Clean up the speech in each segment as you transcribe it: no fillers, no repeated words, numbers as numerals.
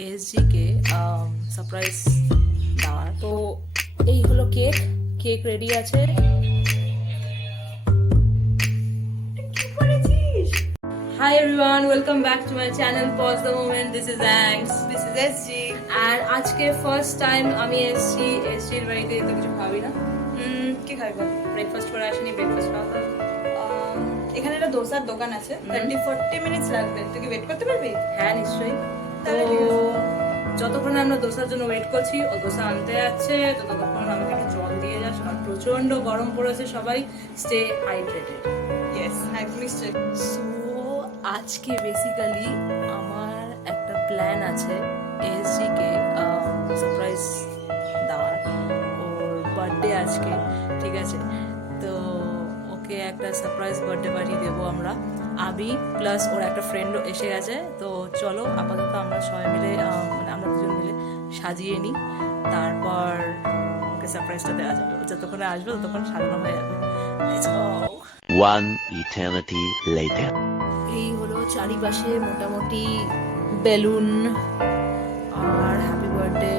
SG কে surprise দেওয়ার। তো এই হলো কেক, কেক রেডি আছে। Hi everyone, welcome back to my channel Pause the Moment. This is Angs. This is SG. আর আজকে first time আমি এসছি এসজির বাড়িতে, তো কিছু খাবি না? কি খাবি বল? ব্রেকফাস্ট করে আসিনি, ব্রেকফাস্ট খাওয়া দাওয়া। এখানে একটা দোসার দোকান আছে, 30-40 মিনিটস লাগবে। তুই কি ওয়েট করতে পারবি? হ্যাঁ নিশ্চয়ই। তো তাহলে ঠিক আছে। যতক্ষণ আমরা দোসার জন্য ওয়েট করছি, ও দোসা আনতে যাচ্ছে, তো ততক্ষণ আমাকে একটু জল দিয়ে যাস, কারণ প্রচন্ড গরম পড়েছে। সবাই স্টে হাইড্রেটেড। ইয়েস, একদমই স্ট্রেট। সো আজকে বেসিক্যালি আমার একটা প্ল্যান আছে এসজি কে সারপ্রাইজ দেওয়ার। ওর বার্থডে আজকে, ঠিক আছে? তো ওকে একটা সারপ্রাইজ বার্থডে পার্টি দেবো আমরা, আমি প্লাস ওর একটা ফ্রেন্ডও এসে গেছে। তো চলো আপাতত আমরা সবাই মিলে মানে আমরা দুজন মিলে সাজিয়ে নিই, তারপর ওকে সারপ্রাইজটা দেওয়া যাবে। যতক্ষণে আসবে ততক্ষণ সাজানো হয়ে যাবে। Let's go. One eternity later. এই হলো চারিপাশে মোটামুটি বেলুন আর হ্যাপি বার্থডে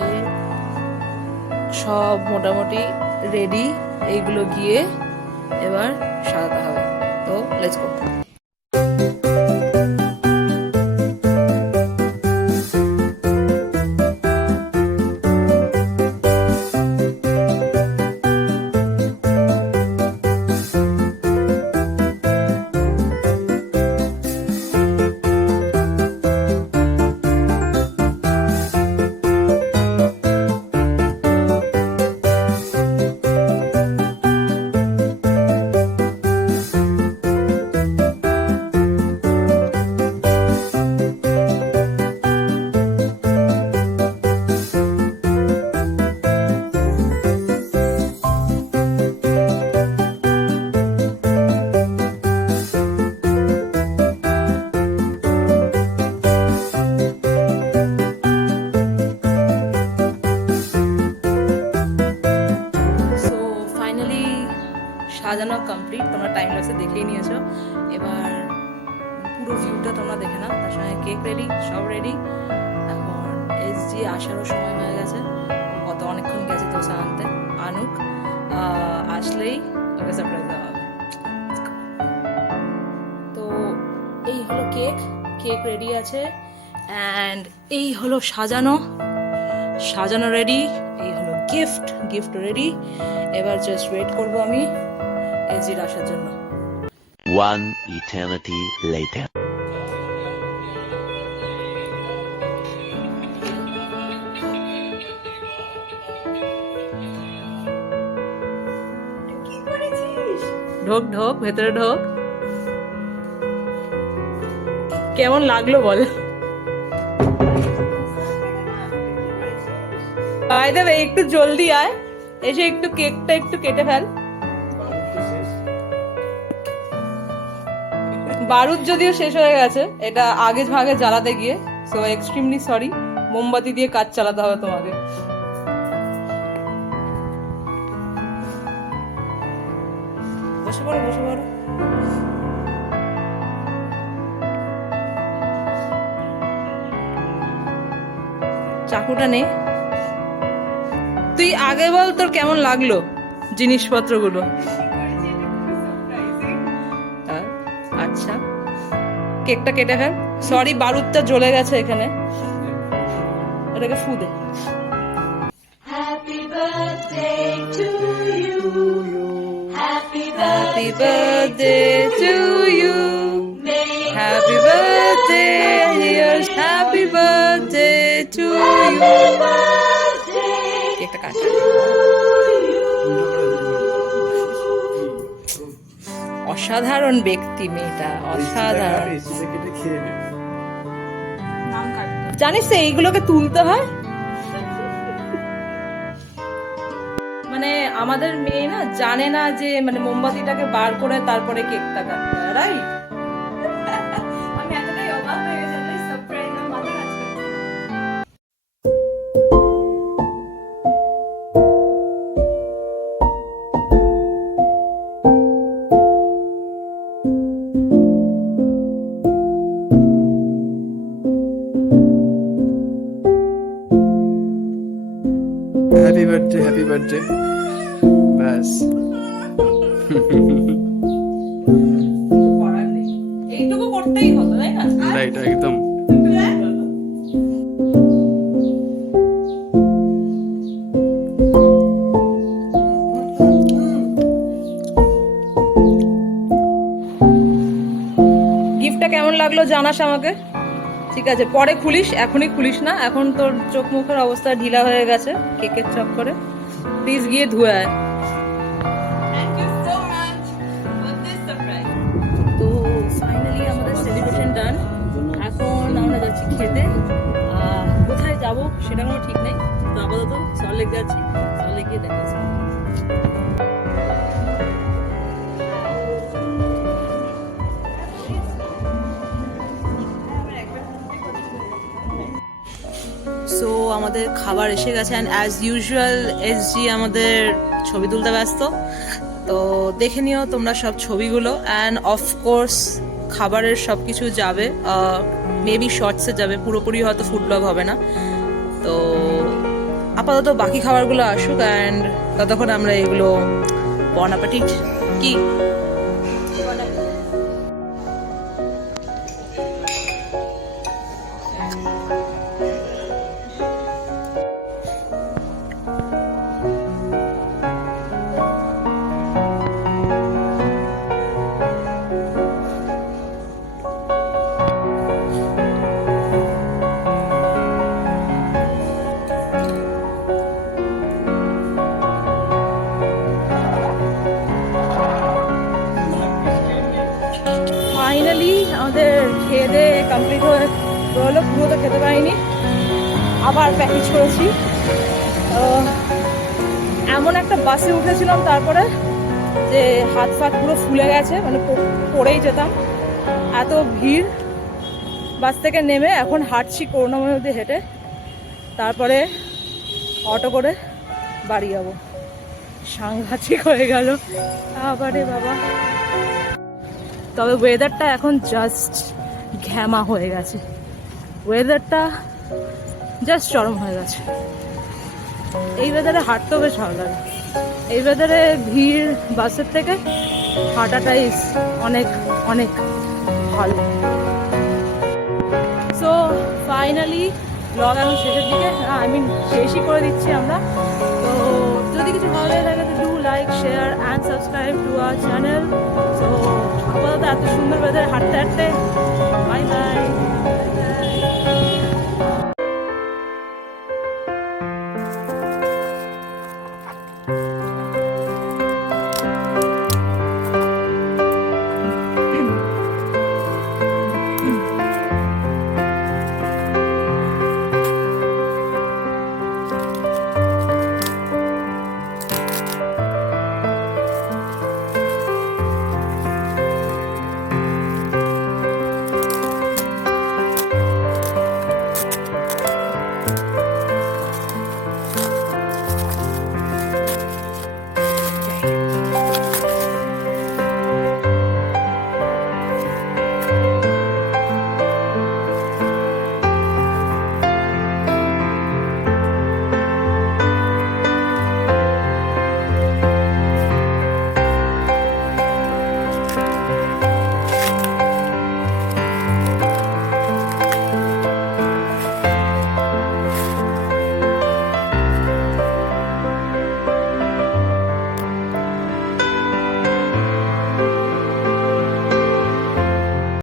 সব মোটামুটি রেডি। এইগুলো গিয়ে এবার সাজাতে হবে। তো লেটস গো। সাজানো কমপ্লিট, তোমরা টাইম ল্যাপসে দেখেই নিয়েছো। এবার পুরো ভিউটা তোমরা দেখে নাও। তার সঙ্গে কেক রেডি, সব রেডি। এখন এসজি আসারও সময় হয়ে গেছে, কত অনেকক্ষণ গেছে দোসা আনতে। আনুক, আসলেই ওকে সারপ্রাইজ দেওয়া হবে। তো এই হলো কেক, কেক রেডি আছে। অ্যান্ড এই হলো সাজানো, সাজানো রেডি। এই হলো গিফট, গিফট রেডি। এবার জাস্ট ওয়েট করবো আমি এসজির আসার জন্য। One eternity later. কি করেছিস? ঢোক ঢোক, ভেতরে ঢোক। কেমন লাগলো বল? আয় দেবে, একটু জলদি আয়, এসে একটু কেকটা একটু কেটে ফেল। বারুদ যদিও শেষ হয়ে গেছে, এটা আগে ভাগে জ্বালাতে গিয়ে। সো এক্সট্রিমলি সরি, মোমবাতি দিয়ে কাজ চালাতে হবে তোমাকে। বসে পড়ো, বসে পড়ো। চাকুটা নে। তুই আগে বল তোর কেমন লাগলো জিনিসপত্রগুলো। আচ্ছা, কেকটা কেটে ফেল। সরি, বারুদটা জ্বলে গেছে এখানে, এটাকে ফু দে। Happy birthday to you, happy birthday to you, happy birthday here's, happy birthday to you. কেকটা কাট। অসাধারণ ব্যক্তি মেয়েটা, অসাধারণ। জানিস তো এইগুলোকে তুলতে হয়। মানে আমাদের মেয়ে না জানে না যে মানে মোমবাতিটাকে বার করে তারপরে কেকটা কাটতে হয়, রাইট? আমি এতটাই অবাক হয়ে গেছি, এতটাই সারপ্রাইজ, আমার মাথা কাজ করছে না। হ্যাপি বার্থডে ব্যাস। করার নেই, এইটুকু করতেই হতো তাই না? রাইট, একদম। গিফটটা কেমন লাগলো জানাস আমাকে, ঠিক আছে? পরে খুলিস, এখনই খুলিস না, এখন তোর চোখ মুখের অবস্থা ঢিলা হয়ে গেছে কেকের চক্করে। প্লিজ গিয়ে ধুয়ে আয়। Thank you so much for this surprise. তো ফাইনালি আমাদের সেলিব্রেশন ডান। এখন আমরা যাচ্ছি খেতে। কোথায় যাব সেটা কোনো ঠিক নেই, তো আপাতত সল্টলেক যাচ্ছি, সল্টলেক গিয়ে দেখা যাচ্ছে। সো আমাদের খাবার এসে গেছে অ্যান্ড অ্যাজ ইউজুয়াল এসজি আমাদের ছবি তুলতে ব্যস্ত, তো দেখে নিও তোমরা সব ছবিগুলো। অ্যান্ড অফকোর্স খাবারের সব কিছু যাবে, মেবি শর্টসে যাবে, পুরোপুরি হয়তো ফুড ব্লগ হবে না। তো আপাতত বাকি খাবারগুলো আসুক, অ্যান্ড ততক্ষণ আমরা এগুলো বন অ্যাপেটিট কি ফাইনালি আমাদের খেয়ে দিয়ে কমপ্লিট হয়ে হলো। পুরো তো খেতে পারিনি, আবার প্যাকেজ করেছি। এমন একটা বাসে উঠেছিলাম তারপরে যে হাত ফাত পুরো ফুলে গেছে, মানে পড়েই যেতাম, এত ভিড়। বাস থেকে নেমে এখন হাঁটছি করুণাময় নদী হেঁটে, তারপরে অটো করে বাড়ি যাবো। সাংঘাতিক হয়ে গেল আবারে বাবা। তবে ওয়েদারটা এখন জাস্ট ঘ্যামা হয়ে গেছে, ওয়েদারটা জাস্ট চরম হয়ে গেছে। এই ওয়েদারে হাঁটতেও বেশ ভালো লাগে। এই ওয়েদারে ভিড় বাসের থেকে হাঁটাটাই অনেক অনেক ভালো। সো ফাইনালি ব্লগ এখন শেষের দিকে, শেষই করে দিচ্ছি আমরা। তো যদি কিছু ভালো লাগে থাকে তো do like, share and subscribe to our channel. So আপাতত এত সুন্দর ওয়েদারে হাঁটতে হাঁটতে বাই বাই।